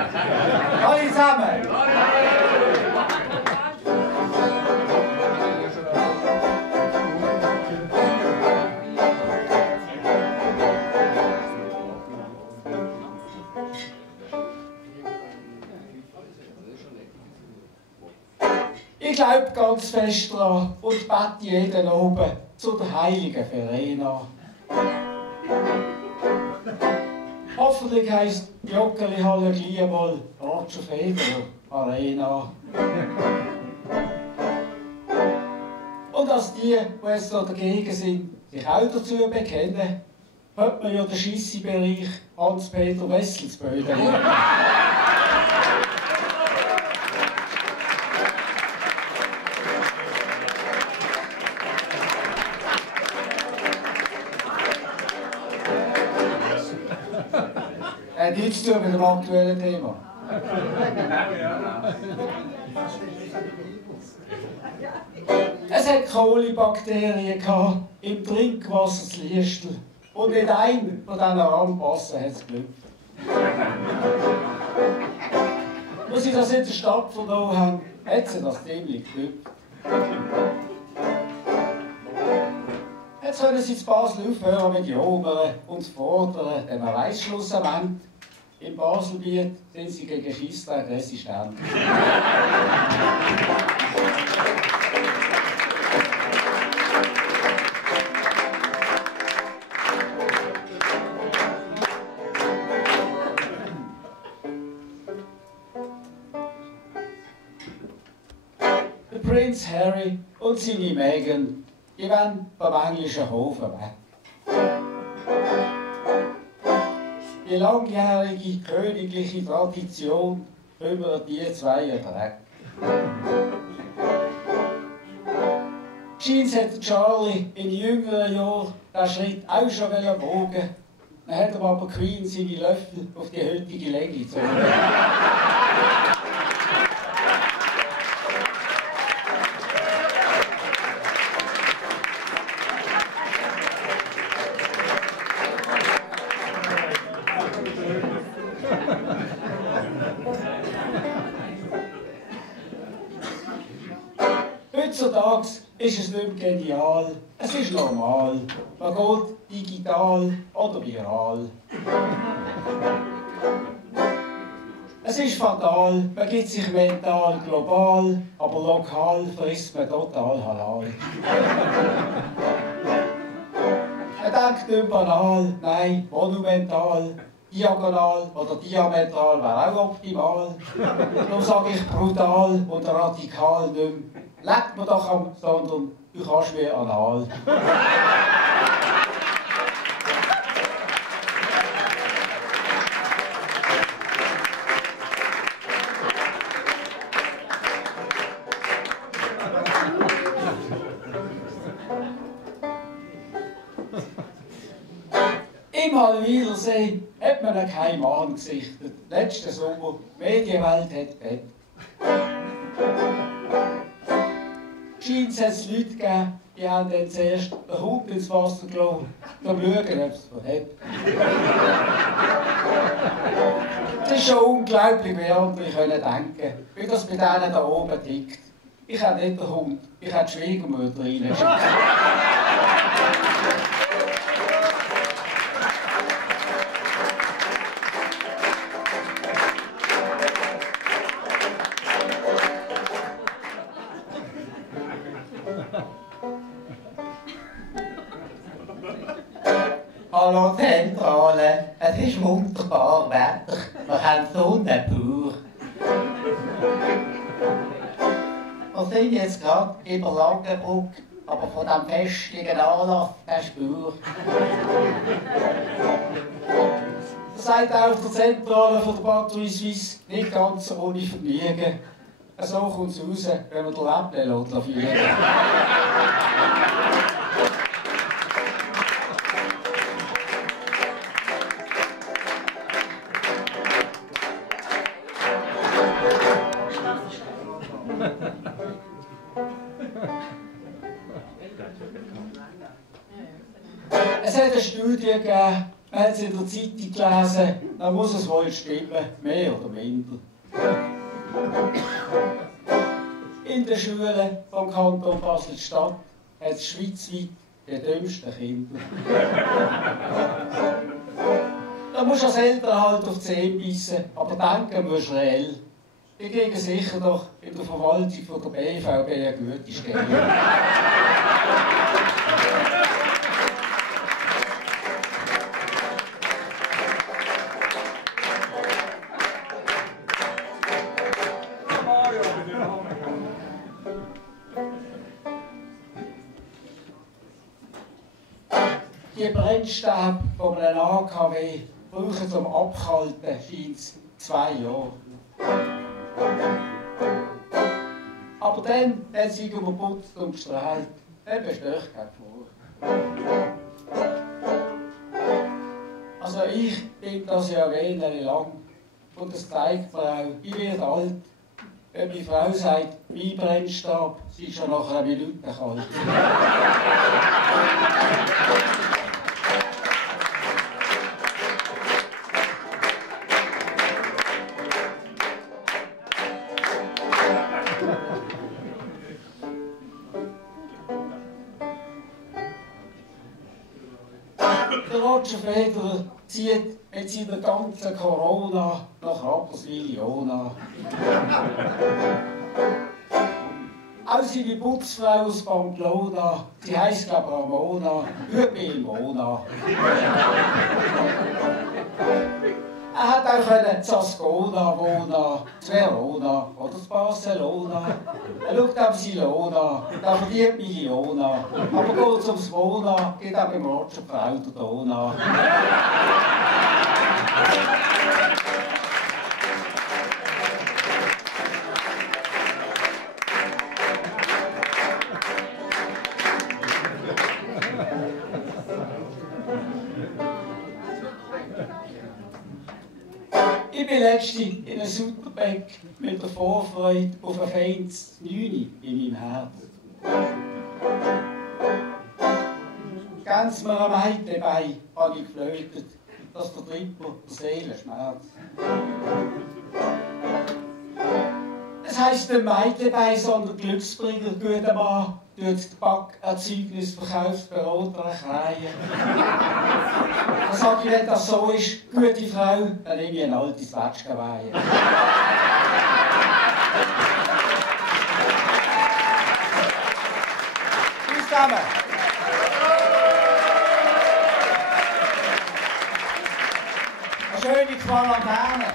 Alle zusammen! Ich glaube ganz fest daran und bete jeden oben zu der heiligen Verena. Hoffentlich heisst die Joggeli-Halle gleich einmal Roger Federer Arena. Und dass die jetzt noch dagegen sind, sich auch dazu bekennen, hört man ja den Schissi-Bereich Hans-Peter Wesselsböden. Hat nichts zu tun mit dem aktuellen Thema. Es hat Kolibakterien im Trinkwasser zu Liestel. Und nicht ein von diesen Rampassen hat es Glück. Wo sie das in der Stadt verloren haben, hat sie das ziemlich Glück. Jetzt können sie in Basel aufhören mit Jobern und fordern den Weisschluss am Ende. Im Baselbiet sind sie gegen Scheissdreck resistent. Der Prinz Harry und seine Meghan, die wollen vom englischen Hofen weg. Die langjährige königliche Tradition kümmert die zwei Dreck. Scheint hat Charlie in jüngeren Jahren diesen Schritt auch schon wogen. Dann hat aber Queen seine Löffel auf die heutige Länge gezogen. Heutzutage ist es nicht mehr genial, es ist normal. Man geht digital oder viral. Es ist fatal, man gibt sich mental global, aber lokal frisst man total halal. Man denkt nicht banal, nein, monumental. Diagonal oder diametral wäre auch optimal. Darum sage ich brutal und radikal nicht mehr. Leck mir doch am, sondern du kannst mir anal. Im Wiedersehen hat man einen Keimahn gesichtet. Letzten Sommer, die Medienwelt hat Bett. Scheint es Leute gegeben, die haben dann zuerst den Hund ins Wasser gelassen, um zu schauen, ob es verhebt. Es ist schon unglaublich, wie andere denken können, wie das bei denen da oben tickt. Ich habe nicht den Hund, ich habe die Schwiegermutter reingeschickt. Hallo Zentrale, es ist wunderbar Wetter, wir haben Sonne pur. Wir sind jetzt gerade über Langenbrück, aber von diesem festigen Anlass keine Spur. Das sagt auch der Zentrale von der Batterie Suisse nicht ganz ohne Vergnügen. So kommt es raus, wenn man den Läppchen fliegen lässt. Es hat eine Studie gegeben, man hat es in der Zeitung gelesen, dann muss es wohl stimmen, mehr oder minder. In den Schulen vom Kanton Basel-Stadt hat es schweizweit die dümmsten Kinder. Da musst du als Eltern halt auf die Zähne beißen, aber denken musst du reell. Die kriegen sicher doch in der Verwaltung von der BVB eine gute Stelle. Die Brennstäbe von einem AKW brauchen zum Abkalten scheint 2 Jahre. Aber dann hat sie überputzt und gestrahlt. Dann bestehe ich keine Gefahr. Also ich bin das ja lang. Und das zeigt mir auch, ich werde alt. Wenn meine Frau sagt, mein Brennstab, sie ist schon nach einer Minute kalt. Der Roger Federer zieht mit seiner ganzen Corona nach Rapperswil-Jona. Auch seine Putzfrau aus Pamplona, die heisst glaube ich Ramona, über Mona. Er hat auch in Zascona wohnen, zu Verona oder zu Barcelona. Er schaut auf Silona, er verdient Millionen. Aber geht es ums Wohnen, geht auch beim Roger die Frau der Dona. Ich bin letztens in einem Sutterbeck mit der Vorfreude auf ein feines 9 in meinem Herz. Ganz mir am Meitebein habe ich geflötet, dass der Tripper der Seele schmerzt. Es heisst nicht Meitebein, sondern Glücksbringer, guter Mann, tut das Backerzeugnis Verkaufsberater erklären. Dann sage ich, wenn das so ist, gute Frau, dann nehme ich ein altes Zwetschgenweihe. Tschüss zusammen. Eine schöne Quarantäne.